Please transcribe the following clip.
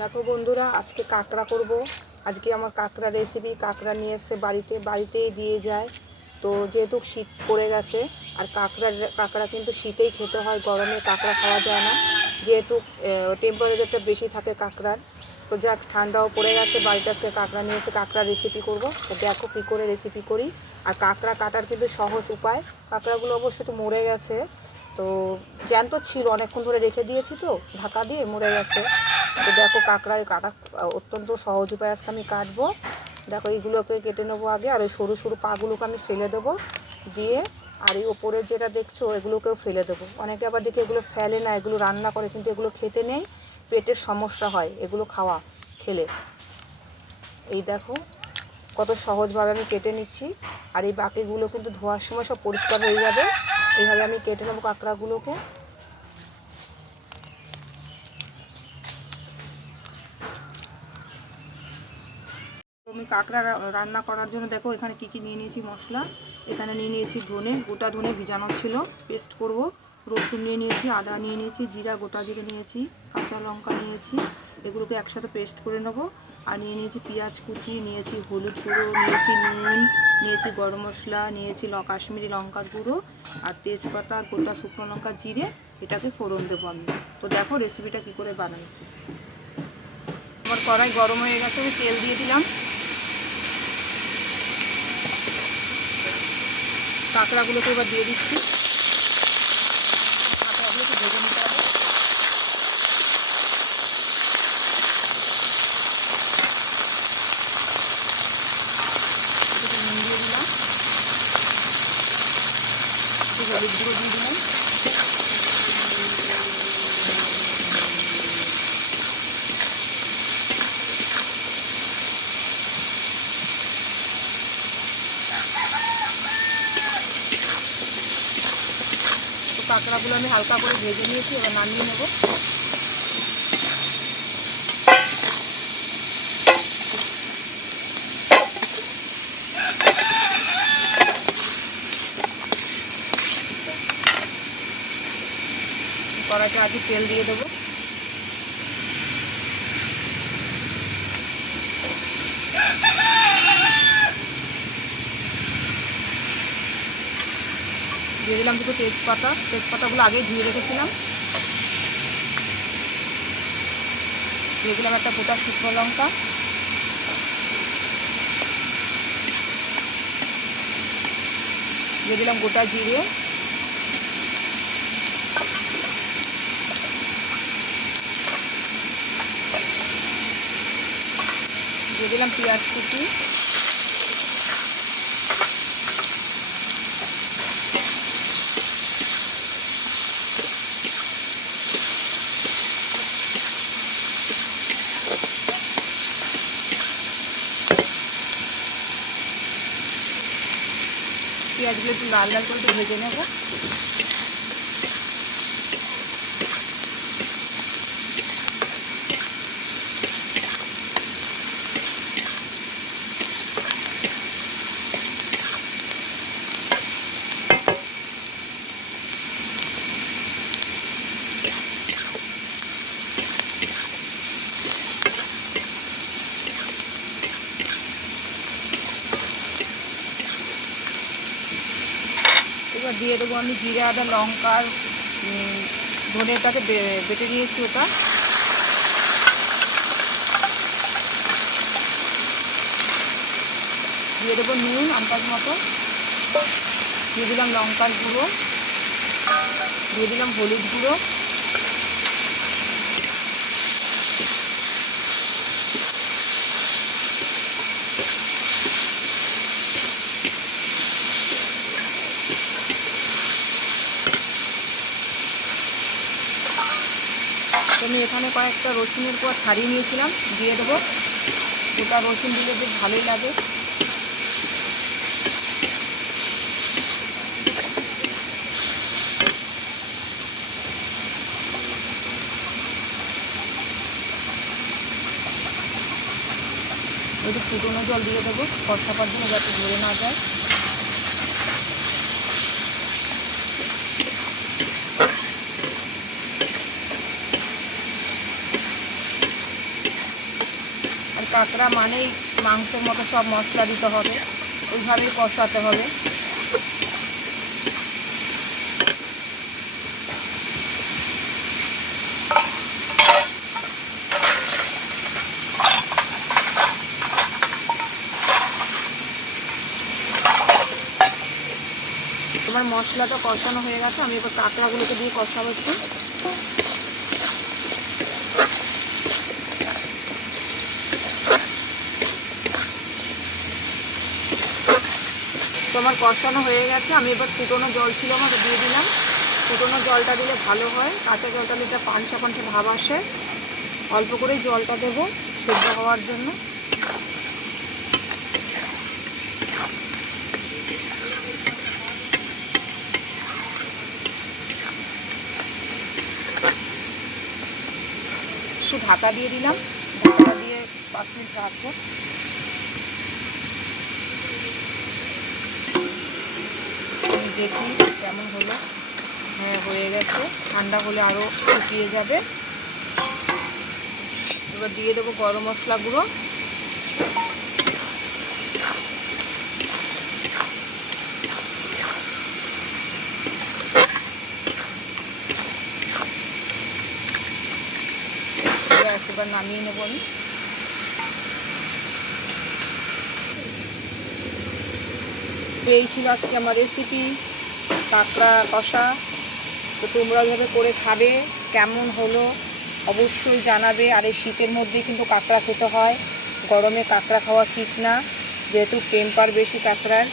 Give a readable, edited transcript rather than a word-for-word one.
দেখো বন্ধুরা, আজকে কাঁকড়া করব। আজকে আমার কাঁকড়া রেসিপি। কাঁকড়া নিয়ে এসে বাড়িতেই দিয়ে যায়। তো যেহেতু শীত পড়ে গেছে, আর কাঁকড়া কিন্তু শীতেই খেতে হয়, গরমে কাঁকড়া খাওয়া যায় না, যেহেতু টেম্পারেচারটা বেশি থাকে কাঁকড়ার। তো যাক, ঠান্ডাও পড়ে গেছে, বাড়িতে আজকে কাঁকড়া নিয়ে এসে কাঁকড়া রেসিপি করব। তো দেখো কী করে রেসিপি করি। আর কাঁকড়া কাটার কিন্তু সহজ উপায়। কাঁকড়াগুলো অবশ্য তো মরে গেছে, তো জ্যান্ত ছিল, অনেকক্ষণ ধরে রেখে দিয়েছি তো ঢাকা দিয়ে, মরে গেছে। তো দেখো, কাঁকড়ার কাটা অত্যন্ত সহজ উপায় আজকে আমি কাটবো। দেখো, এইগুলোকে কেটে নেবো আগে, আর ওই সরু সরু পাগুলোকে আমি ফেলে দেবো, দিয়ে আর এই ওপরের যেটা দেখছো এগুলোকেও ফেলে দেবো। অনেকে আবার দেখে এগুলো ফেলে না, এগুলো রান্না করে, কিন্তু এগুলো খেতে নেই, পেটের সমস্যা হয় এগুলো খেলে। এই দেখো কত সহজভাবে আমি কেটে নিচ্ছি। আর এই বাকিগুলো কিন্তু ধোয়ার সময় সব পরিষ্কার হয়ে যাবে। এইভাবে আমি কেটে নেবো কাঁকড়াগুলোকে। আমি কাঁকড়া রান্না করার জন্য দেখো এখানে কি কি নিয়ে নিয়েছি মশলা। এখানে নিয়ে নিয়েছি ধনে, গোটা ধনে ভিজানো ছিল, পেস্ট করব। রসুন নিয়ে নিয়েছি, আদা নিয়ে নিয়েছি, জিরা, গোটা জিরে নিয়েছি, কাঁচা লঙ্কা নিয়েছি, এগুলোকে একসাথে পেস্ট করে নেব। আর নিয়ে নিয়েছি পেঁয়াজ কুচি, নিয়েছি হলুদ গুঁড়ো, নিয়েছি নুন, নিয়েছি গরম মশলা, নিয়েছি কাশ্মীরি লঙ্কার গুঁড়ো, আর তেজপাতা, গোটা শুকনো লঙ্কা, জিরে, এটাকে ফোড়ন দেবো আমি। তো দেখো রেসিপিটা কী করে বানাই। আমার কড়াই গরম হয়ে গেছে, আমি তেল দিয়ে দিলাম। কাঁকড়াগুলোকে এবার দিয়ে দিচ্ছি। কাঁকড়াগুলোকে ভেজে নিতে হবে। নুন দিয়ে দিলাম, হলুদ গুঁড়ো দিয়ে দিলাম, তো কাঁকড়াগুলো আমি হালকা করে ভেজে নিয়েছি, এবার নামিয়ে নেব। কড়াইতে আগে তেল দিয়ে দেবো। দিয়ে দিলাম দুটো তেজপাতা, তেজপাতাগুলো আগেই ধুয়ে রেখেছিলাম। দিয়ে দিলাম একটা গোটা শুকনো লঙ্কা, দিয়ে দিলাম গোটা জিরে, দিয়ে দিলাম পেঁয়াজ কুচি, পেঁয়াজগুলো একটু লাল লাল করে ভেজে নেব। এবার দিয়ে দেবো আমি জিরে, আদা, লঙ্কার ধনের পাতা বেটে নিয়েছি ওটা। দিয়ে দেবো নুন আন্দাজ মতো, দিয়ে দিলাম লঙ্কার গুঁড়ো, দিয়ে দিলাম হলুদ গুঁড়ো, আমি এখানে কয়েকটা রসুনের কোয়া ছাড়িয়ে নিয়েছিলাম, দিয়ে দেবো। গোটা রসুন দিলে বেশ ভালোই লাগে। একটু ফুটনো জল দিয়ে দেবো কষাবার জন্য, যাতে ধরে না যায়। আর কাঁকড়া মানেই মাংসের মতো সব মশলা দিতে হবে, ওইভাবেই কষাতে হবে। আমার মশলাটা কষানো হয়ে গেছে, আমি এবার কাঁকড়াগুলোকে দিয়ে কষাবো একটু। তো আমার কষানো হয়ে গেছে, আমি এবার ফুটনো জল ছিল আমাকে দিয়ে দিলাম। ফুটনো জলটা দিলে ভালো হয়, কাঁচা জলটা দিলে পানসা পানসা ভাব আসে। অল্প করেই জলটা দেবো সেদ্ধ হওয়ার জন্য। একটু ঢাকা দিয়ে দিলাম, ঢাকা দিয়ে 5 মিনিট রাখবো। আমি দেখি কেমন হলো। হ্যাঁ, হয়ে গেছে। ঠান্ডা হলে আরও শুকিয়ে যাবে। এবার দিয়ে দেবো গরম মশলা গুঁড়ো। এবার নামিয়ে নেব আমি। এই ছিল আজকে আমার রেসিপি, কাঁকড়া কষা। তো তোমরা ওইভাবে করে খাবে, কেমন হলো অবশ্যই জানাবে। আর এই শীতের মধ্যেই কিন্তু কাঁকড়া খেতে হয়, গরমে কাঁকড়া খাওয়া ঠিক না, যেহেতু টেম্পার বেশি কাঁকড়ার।